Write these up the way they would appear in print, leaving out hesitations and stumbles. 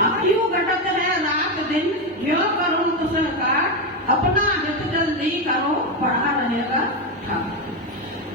आयु घटत है रात दिन, जो करो तुस काट, अपना हित जल्दी करो, पढ़ा रहेगा ठाक।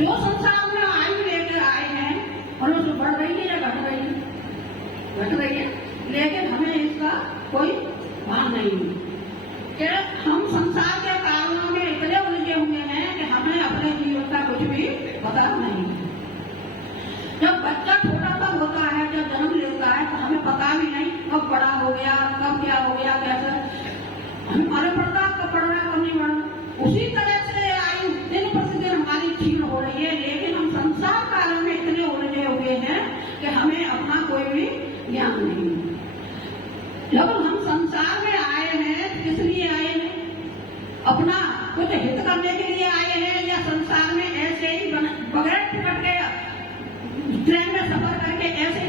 जो संसार में आयु लेकर आए हैं और उसमें बढ़ रही है या घट रही है? घट रही है, लेकिन हमें इसका कोई भान नहीं है कि हम संसार के कारणों में इतने उलझे हुए हैं कि हमें अपने जीवन का कुछ भी पता नहीं है। जब बच्चा छोटा सा होता है, जब जन्म लेता है, तो हमें पता भी नहीं कब बड़ा हो गया, कब क्या हो गया, कैसे हमें पड़ता कब पढ़ रहा कब नहीं पढ़। उसी तरह से आयु दिन प्रतिदिन हमारी क्षीण हो रही है, लेकिन हम संसार काल में इतने उलझे हुए हैं कि हमें अपना कोई भी ज्ञान नहीं। जब हम संसार में आए हैं, किस लिए आए हैं? अपना कुछ हित करने के लिए आए हैं, या संसार में ऐसे ही बगैर टिकट के ट्रेन में सफर करके ऐसे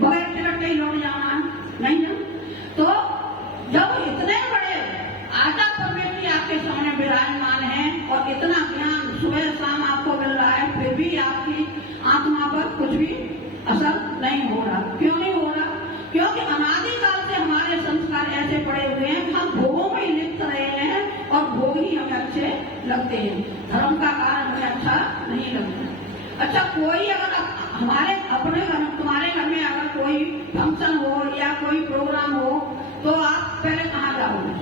बगैर टिकट के लौट जाना नहीं है? तो जब इतने बड़े आजा परमेश्वरी आपके सामने विराजमान है और इतना ज्ञान सुबह शाम आपको मिल रहा है, फिर भी आपकी आत्मा पर कुछ भी असर नहीं हो रहा। क्यों नहीं हो रहा? क्योंकि अनादिकाल से हमारे संस्कार ऐसे पड़े हुए हैं कि हम भोगों में ही लिप्त रहे हैं और भोग ही हमें अच्छे लगते हैं, धर्म का कार्य हमें अच्छा नहीं लगता। अच्छा, कोई अगर हमारे अपने घर, तुम्हारे घर में अगर कोई फंक्शन हो या कोई प्रोग्राम हो, तो आप पहले कहाँ जाओगे?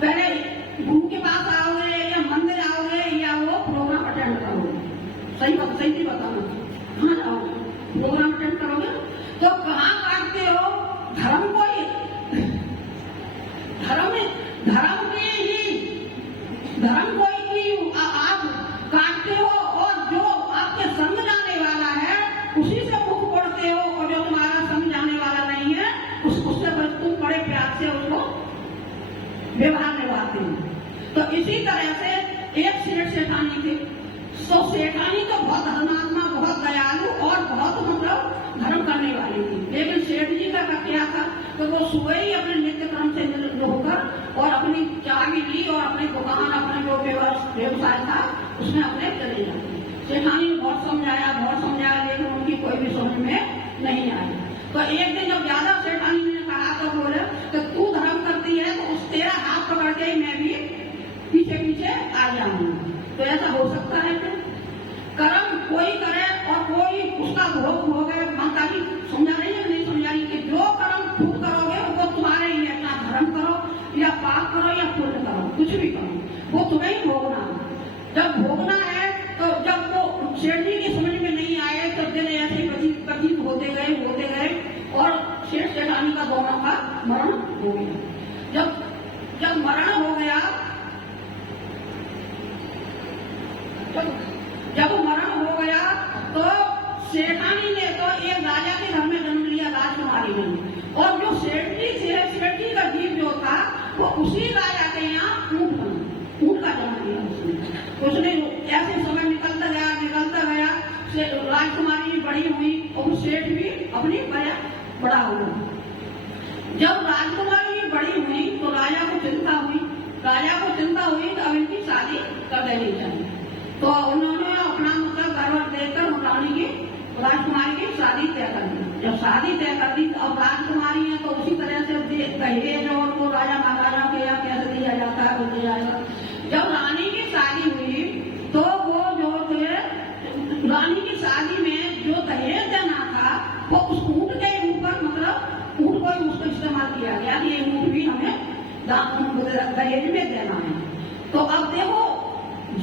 पहले गुरु के पास आओगे या मंदिर आओगे या वो प्रोग्राम अटेंड करोगे? सही बताना, कहाँ जाओगे? प्रोग्राम अटेंड करोगे तो कहाँ काटते हो? धर्म को ही, धर्म को ही आप काटते हो, और जो आपके संग जाने वाला है उसी से मुख पड़ते हो, और जो तुम्हारा संग जाने वाला नहीं है उससे बस तुम बड़े प्यार से उसको व्यवहार निभाते हो। तो इसी तरह से एक सेठानी थे, तो सेठानी तो बहुत धर्मात्मा, बहुत दयालु और बहुत मतलब धर्म करने वाली थी। लेकिन सेठ जी का क्या था, तो वो सुबह ही अपने नित्य क्रम से निवृत्त होकर और अपनी चाबी ली और अपनी दुकान, अपने जो व्यवसाय था उसमें अपने चले जाते। सेठानी ने बहुत समझाया, लेकिन उनकी कोई भी समझ में नहीं आई। तो एक दिन जब ज्यादा सेठानी ने कहा तो बोले कि तू धर्म करती है तो उस तेरा हाथ पकड़ के ही मैं भी पीछे पीछे आ जाऊंगा। तो ऐसा हो सकता है कि कर्म कोई करे और कोई उसका भोग हो गए। माता जी समझा रही है, नहीं समझा रही कि जो कर्म खुद करोगे वो तुम्हारे लिए, अपना धर्म करो या पाप करो या पुण्य करो, कुछ भी करो, वो तुम्हें ही भोगना। जब भोगना है तो जब वो सेठ जी की समझ में नहीं आए तो दिन ऐसे व्यतीत होते गए और सेठ सेठानी का दोनों का मरण हो गया। जब मरण हो गया, जब मरण हो गया तो सेठानी ने तो एक राजा के घर में जन्म लिया, राजकुमारी ने, और जो सेठ जी का जीव जो था वो उसी राजा के यहाँ ऊँट का जन्म लिया। उसने ऐसे समय निकलता गया, राजकुमारी बड़ी हुई और सेठ भी अपनी बड़ा हुआ। जब राजकुमारी बड़ी हुई तो राजा को चिंता हुई तो अब इनकी शादी कर देनी चाहिए। तो राजकुमारी की शादी तय कर दी। जब शादी तय कर दी अब राजकुमारी है तो उसी तरह से दहेज और को राजा महाराजा के यहाँ कैसे दिया जाता है वो दिया जाएगा। जब रानी की शादी हुई तो वो जो रानी की शादी में जो दहेज देना था वो उस ऊँट के ऊपर मतलब ऊँट को ही उसको इस्तेमाल किया गया कि ये ऊँट भी हमें दहेज में देना है। तो अब देखो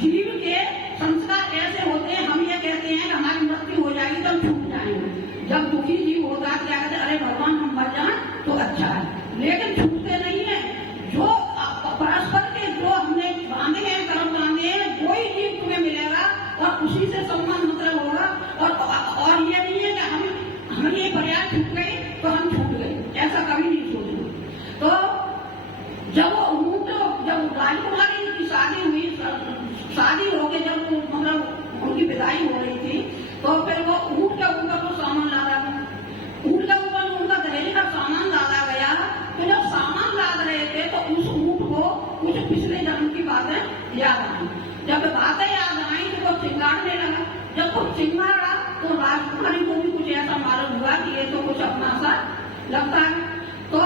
जीव के संस्कार ऐसे होते हैं, हम ये कहते हैं कि हमारी मृत्यु हो जाएगी तो हम छूट जाएंगे। जब दुखी जीव होता है क्या कहते हैं, अरे भगवान हम मर जाएं तो अच्छा है, लेकिन छूटते नहीं है। जो परस्पर के जो हमने बांधे हैं कर्म बांधे हैं वही जीव तुम्हें मिलेगा और उसी से संबंध मतलब होगा। और ये नहीं है कि हम ये पर्याय छूट गई तो हम छूट गए, ऐसा कभी नहीं सोचना। तो जब राजकुमारी की शादी हुई, शादी हो गई, जब मतलब उनकी विदाई हो रही थी तो फिर वो ऊँट के ऊपर वो सामान लादा गया। ऊँट के ऊपर उनका दहेज का सामान लादा गया। तो जब सामान लाद रहे थे तो उस ऊँट को कुछ पिछले जन्म की बातें याद आई। जब बातें याद आई तो वो चिंगाड़ने लगा। जब वो चिंगाड़ा तो राजकुमारी को भी कुछ ऐसा मालूम हुआ कि ये तो कुछ अपना सा लगता है। तो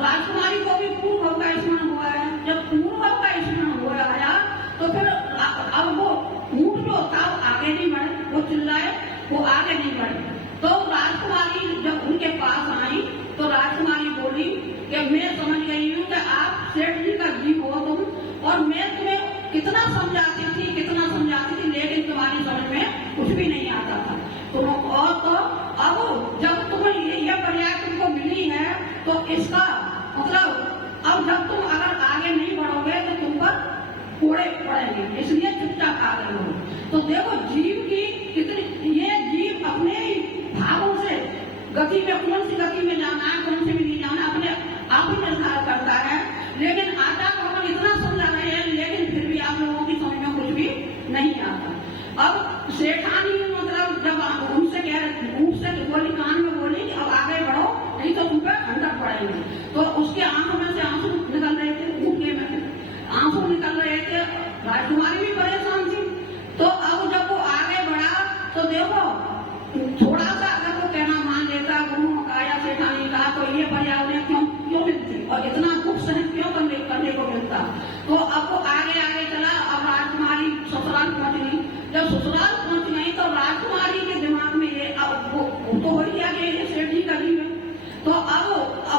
राजकुमारी को भी पूर्व भाव का स्मरण हुआ है। जब पूर्व भाव का स्मरण हुआ आया तो फिर अब वो ऊँट जो था वो आगे नहीं बढ़े, वो चिल्लाए, वो आगे नहीं बढ़े। तो राजकुमारी जब उनके पास आई तो राजकुमारी बोली कि मैं समझ गई हूँ कि आप सेठ जी का जीव हो तुम, और मैं तुम्हें कितना समझाती थी लेकिन तुम्हारी समझ में कुछ भी नहीं आता था। और तो अब जब तुम्हें ये पर्याय तुमको मिली है तो इसका मतलब अब जब तुम अगर आगे नहीं बढ़ोगे तो तुम पर कोड़े पड़ेंगे, इसलिए चुपचाप आ गए हो। तो देखो जीव की कितनी, ये जीव अपने भावों से गति में कौन सी गति में जाना है कौन सी में नहीं जाना अपने आप ही निर्धार करता है। लेकिन आचार्य भगवान इतना समझा रहे हैं लेकिन फिर भी आप लोगों की समझ में कुछ भी नहीं आता। अब सेठानी मतलब जब उनसे कह रहे उनसे बोली कान में बोली कि अब आगे बढ़ो नहीं तो तुम पर खंडक पड़ेंगे। तो उसके आंखों में से आंसू निकल रहे थे, ऊँटे में आंसू निकल रहे थे। राजकुमारी भी परेशान थी। तो अब जब वो आगे बढ़ा तो देखो थोड़ा सा अगर वो कहना मान लेता गुरु आया सेठानी का तो ये पर्यावरण क्यों मिलती और इतना दुख सहन क्यों करने को मिलता। तो अब वो आगे चला। अब राजकुमारी ससुराल पहुंच गई। जब ससुराल पहुंच गई तो राजकुमारी के दिमाग में ये अब वो तो हो गया कि ये सेठ जी का जीव है। तो अब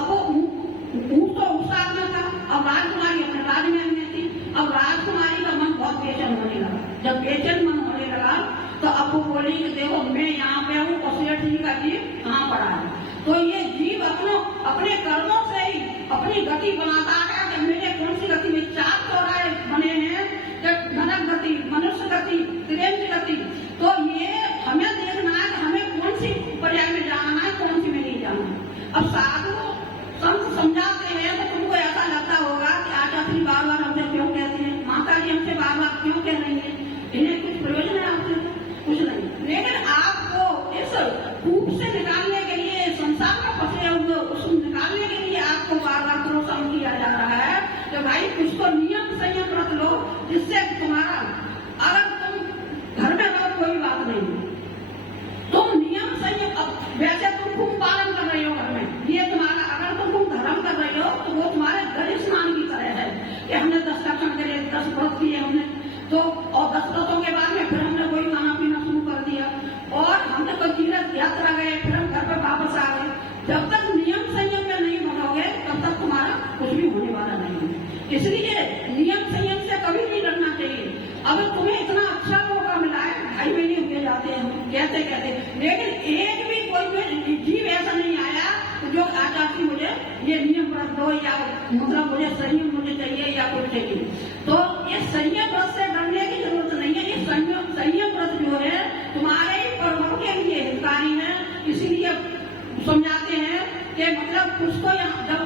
वो तो उत्साह में था। अब राजकुमारी अपने राजमहल में थी। अब राजकुमारी का मन बहुत बेचैन होने लगा। जब बेचैन मन होने लगा तो अब वो बोली कि देखो मैं यहाँ पे हूँ और सेठ जी का जीव कहाँ पड़ा है। तो ये जीव अपने कर्मों से ही अपनी गति बनाता है कि मेरे कौन सी गति में 4 चौराहे बने हैं, नरक गति, मनुष्य गति, त्रिवेंद्र गति। तो ये हमें देखना है कि हमें कौन सी पर्याय में जाना है कौन सी में नहीं जाना। अब साधु संत समझाते हैं तो तुमको ऐसा लगता होगा कि आचार्य जी बार-बार हमसे क्यों कहते हैं, माता जी हमसे बार-बार क्यों कह रही है, इन्हें कुछ प्रयोजन है आपसे? कुछ नहीं। लेकिन आपको इस कूप से निकालने के लिए, संसार में फंसे हुए उसको निकालने के लिए आपको बार-बार प्रोत्साहन किया जा रहा है कि भाई कुछ तो नियम संयम रख लो जिससे तुम्हारा, अगर तुम घर में रहो कोई बात नहीं, तुम नियम संयम, वैसे तुम खूब पालन कर रहे हो घर में, ये तुम्हारा, अगर तुम धर्म कर रहे हो तो वो तुम्हारे गज स्नान की तरह है कि हमने 10 लक्षण करे, 10 व्रत किए हमने, तो और 10 व्रतों के बाद में फिर हमने कोई खाना पीना शुरू कर दिया और हमने कोई तीर्थ यात्रा गए, फिर हम घर पर वापस आ गए। जब तक नियम संयम में नहीं बनोगे तब तक तुम्हारा कुछ भी होने वाला नहीं है। इसलिए नियम संयम से कभी नहीं लड़ना चाहिए। अब तुम्हें इतना अच्छा मौका मिला है, 2.5 महीने हुए जाते हैं कहते, लेकिन एक भी कोई जीव ऐसा नहीं आया जो आचार्य मुझे ये नियम व्रत दो या मतलब मुझे संयम मुझे चाहिए या कुछ चाहिए। तो ये संयम व्रत से डरने की जरूरत नहीं है। ये संयम व्रत जो है तुम्हारे कर्मों के लिए हितकारी है। इसीलिए समझाते हैं कि मतलब कुछ तो यहाँ जब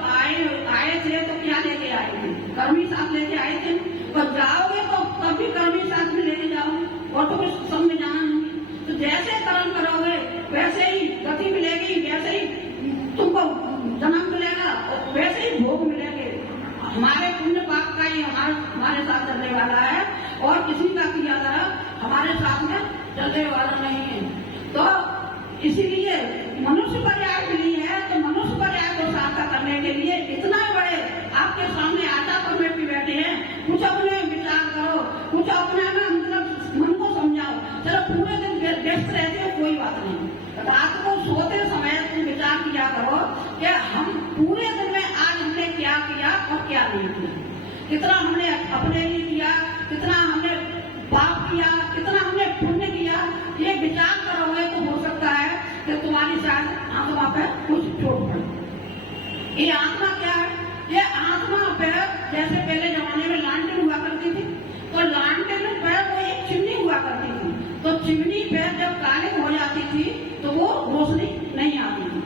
आए थे तो क्या लेके आए थे, कर्मी साथ लेके आए थे, और जाओगे तो तब भी कर्मी साथ में लेके जाओगे और तो कुछ समझ जाना नहीं। तो जैसे कर्म करोगे वैसे ही गति मिलेगी, वैसे ही तुमको जन्म मिलेगा और वैसे ही भोग मिलेंगे। हमारे पुण्य पाप का ही हमारे साथ चलने वाला है और किसी का किया तरह हमारे साथ में चलने वाला नहीं है। तो इसीलिए मनुष्य पर्याय मिली है, तो मनुष्य पर्याय को सार्थक करने के लिए इतना बड़े आपके सामने आचार्य कमेटी बैठे हैं। कुछ अपने विचार करो, कुछ अपने मतलब मन को समझाओ। चलो पूरे दिन व्यस्त रहते हो, कोई बात नहीं, रात को सोते समय तुम विचार किया करो कि हम पूरे दिन में आज हमने क्या किया और क्या नहीं किया, कितना हमने अपने लिए किया, कितना हमने पाप किया, कितना हमने पुण्य किया। ये विचार करोगे तो हो सकता है कि तुम्हारी शायद आत्मा पे कुछ चोट पड़े। ये आत्मा क्या है? ये आत्मा पे जैसे पहले जमाने में लालटेन हुआ करती थी, तो लालटेन पे वो एक चिमनी हुआ करती थी, तो चिमनी पे जब कालिक हो जाती थी तो वो रोशनी नहीं आती थी।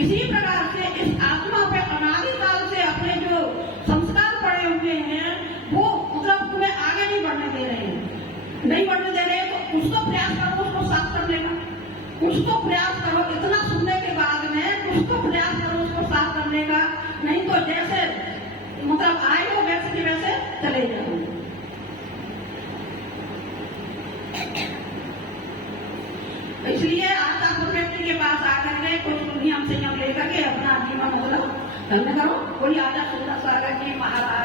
इसी प्रकार से इस आत्मा पे अनादिकाल से अपने जो संस्कार पड़े हुए हैं वो मतलब तुम्हें आगे नहीं बढ़ने दे रहे हैं, नहीं बढ़ने दे रहे, तो कुछ तो प्रयास करो उसको साफ करने का, कुछ तो प्रयास करो। इतना सुनने के बाद में कुछ तो प्रयास करो उसको साफ करने का, नहीं तो जैसे मतलब आए हो वैसे की वैसे चले जाओ। इसलिए आचार्य कमेटी के पास आकर के कुछ नियम संयम लेकर के अपना जीवन मतलब धन्य करो। कोई आचार्य सुंदर स्वर्ग की महाराज